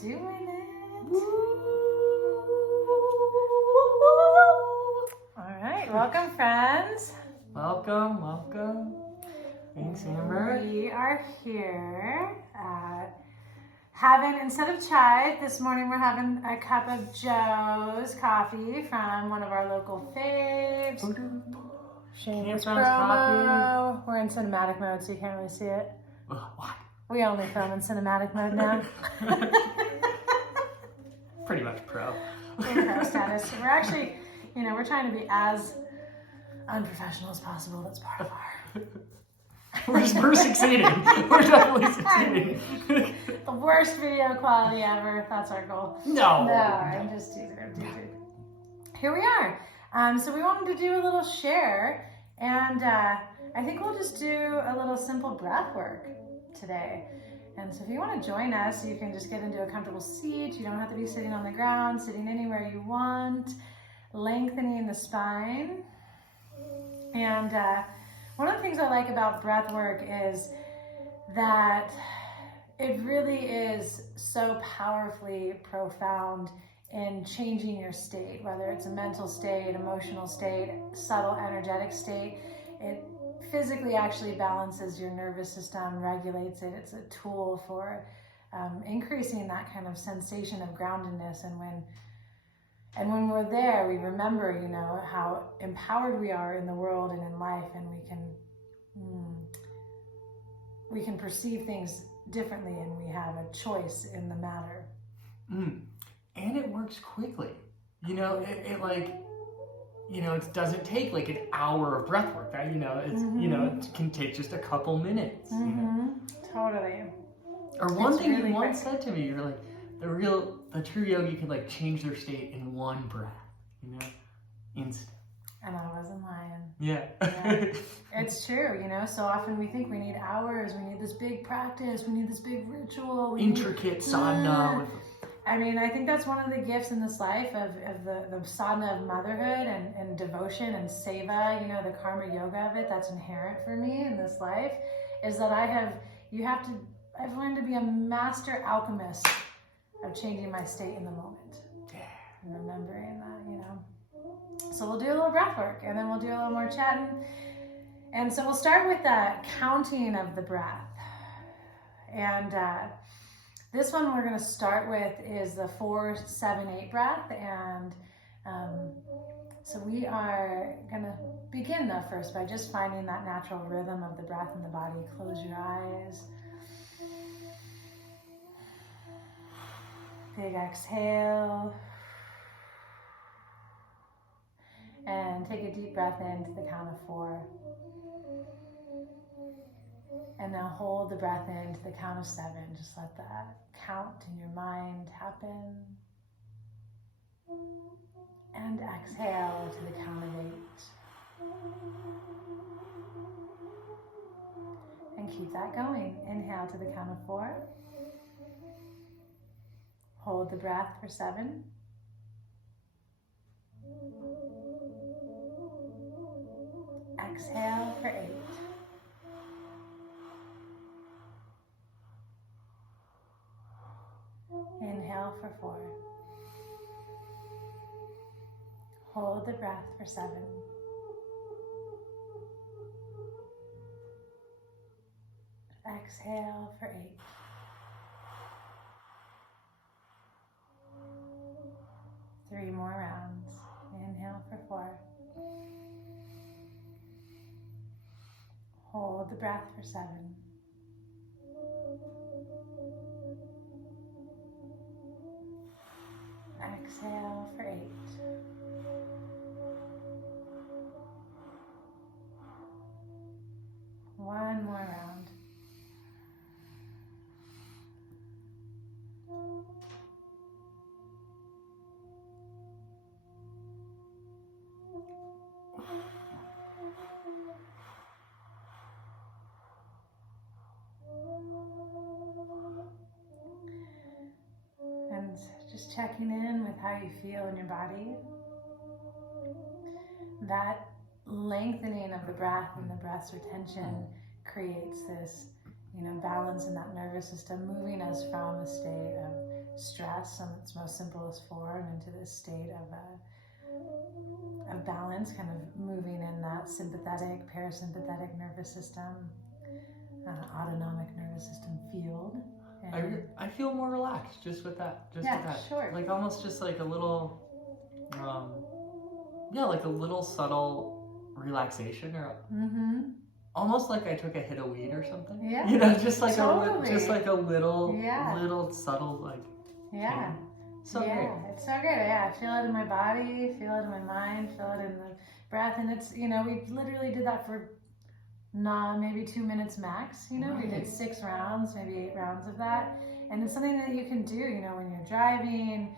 doing it. All right, welcome friends. Welcome. Thanks, Amber. We are here having, instead of chai, this morning we're having a cup of Joe's coffee from one of our local faves. Shameless Campground's promo. coffee. We're in cinematic mode, so you can't really see it. What? We only film in cinematic mode now. Pretty much pro. We're pro status. We're actually, we're trying to be as unprofessional as possible. That's part of our... We're succeeding. We're definitely succeeding. The worst video quality ever. That's our goal. No, I'm just teasing. Here we are. So we wanted to do a little share, and I think we'll just do a little simple breath work today. And so if you want to join us, you can just get into a comfortable seat. You don't have to be sitting on the ground, sitting anywhere you want, lengthening the spine. And one of the things I like about breath work is that it really is so powerfully profound in changing your state, whether it's a mental state, emotional state, subtle energetic state. It physically actually balances your nervous system, regulates it. It's a tool for increasing that kind of sensation of groundedness. And when we're there, we remember, how empowered we are in the world and in life, and we can perceive things differently, and we have a choice in the matter. And it works quickly. It doesn't take like an hour of breath work. It can take just a couple minutes. Totally. Or one thing really you once said to me, you're like, the true yogi can like change their state in one breath, instant. And I wasn't lying. Yeah. It's true, so often we think we need hours, we need this big practice, we need this big ritual. Intricate sadhana. I think that's one of the gifts in this life of the sadhana of motherhood and devotion and seva, the karma yoga of it that's inherent for me in this life, is that I've learned to be a master alchemist of changing my state in the moment. And remembering that, So we'll do a little breath work, and then we'll do a little more chatting. And so we'll start with that counting of the breath. And this one we're going to start with is the 4-7-8 breath. And so we are going to begin though first by just finding that natural rhythm of the breath in the body. Close your eyes. Big exhale. And take a deep breath in to the count of 4. And now hold the breath in to the count of 7. Just let that count in your mind happen. And exhale to the count of 8. And keep that going. Inhale to the count of 4. Hold the breath for 7. Exhale for 8. Inhale for 4. Hold the breath for 7. Exhale for 8. Three more rounds. Inhale for 4. Hold the breath for 7. Exhale for 8. One more round. And just checking in with how you feel in your body. That lengthening of the breath and the breath's retention creates this, balance in that nervous system, moving us from a state of stress in its most simplest form into this state of balance, kind of moving in that sympathetic, parasympathetic nervous system, autonomic nervous system field. And I feel more relaxed just with that. Just yeah, with that. sure. Like almost just like a little, like a little subtle relaxation, or Mm-hmm. almost like I took a hit of weed or something. Yeah. You know, just like Totally. just like a little, Yeah. little subtle like. Yeah. So yeah, great. it's so great. Yeah, I feel it in my body, feel it in my mind, feel it in the breath. And it's, we literally did that for maybe 2 minutes max. We Right. did 6 rounds, maybe 8 rounds of that. And it's something that you can do, when you're driving.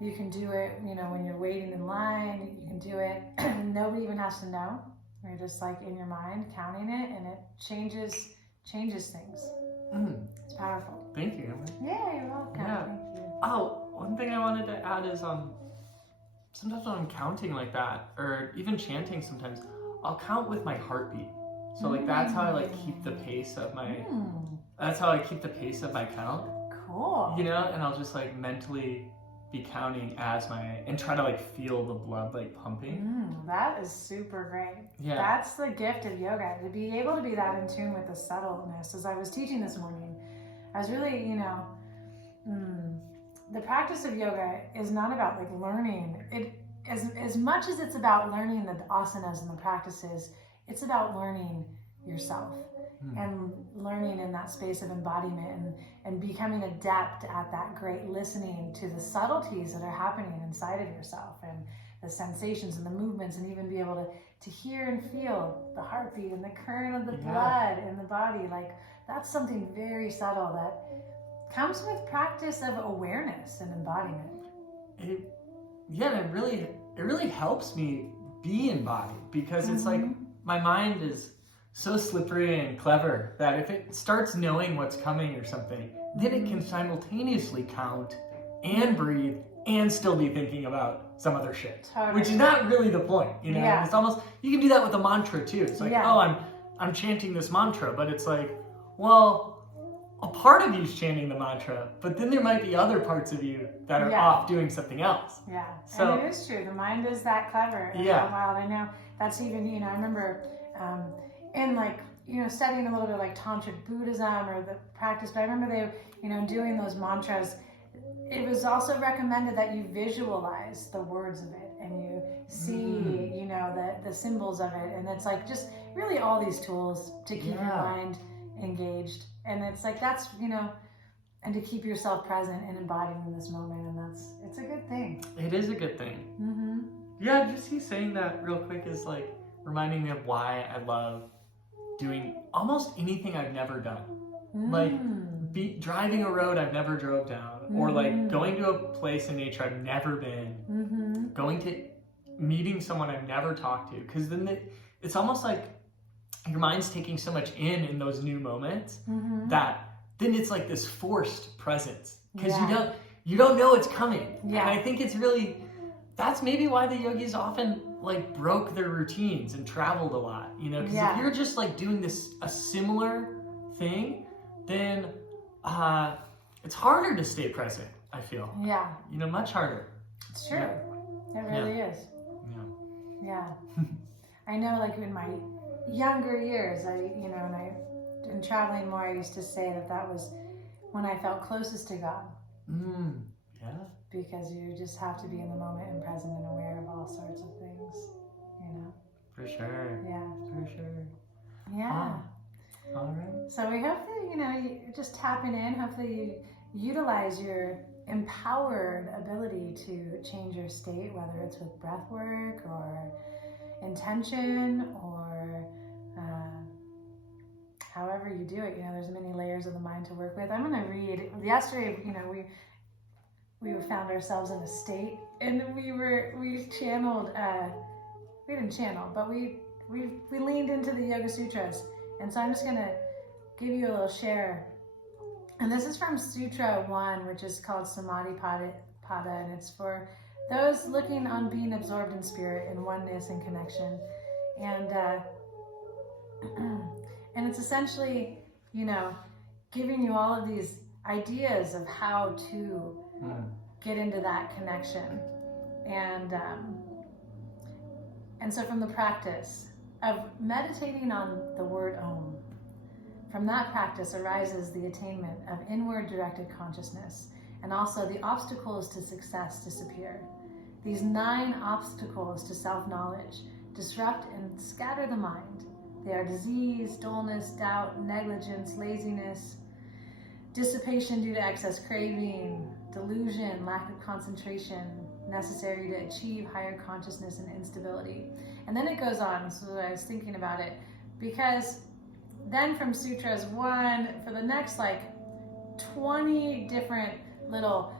You can do it, when you're waiting in line. You can do it. Nobody even has to know. You're just like in your mind counting it, and it changes things. Mm, It's powerful. thank you, Emily. Yeah, you're welcome. Yeah. Thank you. Oh, one thing I wanted to add is sometimes when I'm counting like that, or even chanting sometimes, I'll count with my heartbeat. So like that's how I like keep the pace of my count. Cool. And I'll just like mentally be counting and try to like feel the blood like pumping. That is super great. Yeah. That's the gift of yoga, to be able to be that in tune with the subtleness. As I was teaching this morning, I was really, the practice of yoga is not about like learning it as much as it's about learning the asanas and the practices. It's about learning yourself and learning in that space of embodiment and becoming adept at that great listening to the subtleties that are happening inside of yourself, and the sensations and the movements, and even be able to hear and feel the heartbeat and the current of the blood in the body. Like that's something very subtle that comes with practice of awareness and embodiment. It really helps me be embodied, because it's like my mind is so slippery and clever that if it starts knowing what's coming or something, then it can simultaneously count and breathe and still be thinking about some other shit, Totally. which is not really the point. Yeah. It's almost, you can do that with a mantra too. It's like, Yeah. oh, I'm chanting this mantra, but it's like, well, a part of you's chanting the mantra, but then there might be other parts of you that are off doing something else. Yeah, So- and it is true. The mind is that clever and Yeah. that wild. I know that's even, I remember in like, studying a little bit like Tantric Buddhism or the practice, but I remember they, doing those mantras. It was also recommended that you visualize the words of it and you see, the symbols of it. And it's like just really all these tools to keep your mind engaged. And it's like, that's, and to keep yourself present and embodied in this moment. And it's a good thing. It is a good thing. Mm-hmm. Yeah, just you saying that real quick is like reminding me of why I love doing almost anything I've never done. Like driving a road I've never drove down, or like going to a place in nature I've never been, meeting someone I've never talked to, because then it's almost like your mind's taking so much in those new moments that then it's like this forced presence, because you don't know it's coming. Yeah. And I think it's really, that's maybe why the yogis often like broke their routines and traveled a lot, because if you're just like doing a similar thing, then it's harder to stay present, I feel. Yeah. Much harder. It's true. Yeah. It really is. Yeah. Yeah. I know, like in my younger years, in traveling more, I used to say that was when I felt closest to God. Yeah. Because you just have to be in the moment and present and aware of all sorts of things, For sure. Yeah. For sure. Yeah. All right. So we hope that, you're just tapping in. Hopefully you utilize your empowered ability to change your state, whether it's with breath work or intention or however you do it. There's many layers of the mind to work with. I'm going to read. Yesterday, we found ourselves in a state, and we channeled. We didn't channel, but we leaned into the Yoga Sutras, and so I'm just gonna give you a little share. And this is from Sutra 1, which is called Samadhi Pada, and it's for those looking on being absorbed in spirit and oneness and connection, and and it's essentially, giving you all of these ideas of how to get into that connection. And so from the practice of meditating on the word Om, from that practice arises the attainment of inward directed consciousness, and also the obstacles to success disappear. These 9 obstacles to self-knowledge disrupt and scatter the mind. They are disease, dullness, doubt, negligence, laziness, dissipation due to excess craving, delusion, lack of concentration, necessary to achieve higher consciousness, and instability. And then it goes on, so I was thinking about it, because then from Sutras 1, for the next like 20 different little,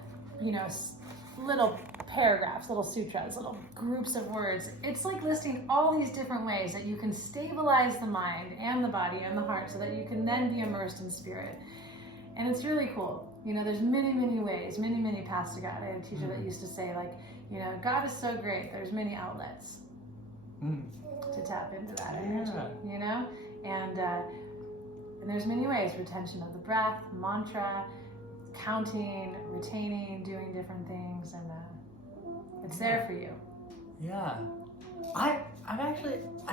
little paragraphs, little sutras, little groups of words, it's like listing all these different ways that you can stabilize the mind and the body and the heart so that you can then be immersed in spirit. And it's really cool. There's many, many ways, many, many paths to God. I had a teacher that used to say, like, God is so great, there's many outlets to tap into that energy, And there's many ways: retention of the breath, mantra, counting, retaining, doing different things, and it's there for you. Yeah. I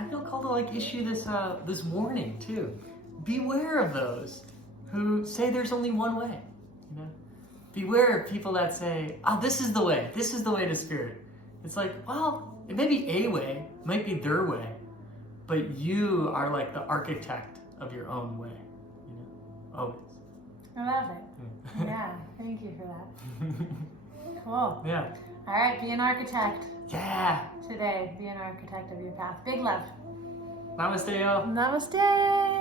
feel called to like issue this warning too. Beware of those who say there's only one way. Beware of people that say, "Oh, this is the way to spirit." It's like, well, it may be a way, it might be their way, but you are like the architect of your own way. Always. I love it. Yeah, thank you for that. Cool. Yeah. All right, be an architect. Yeah. Today, be an architect of your path. Big love. Namaste, y'all. Namaste.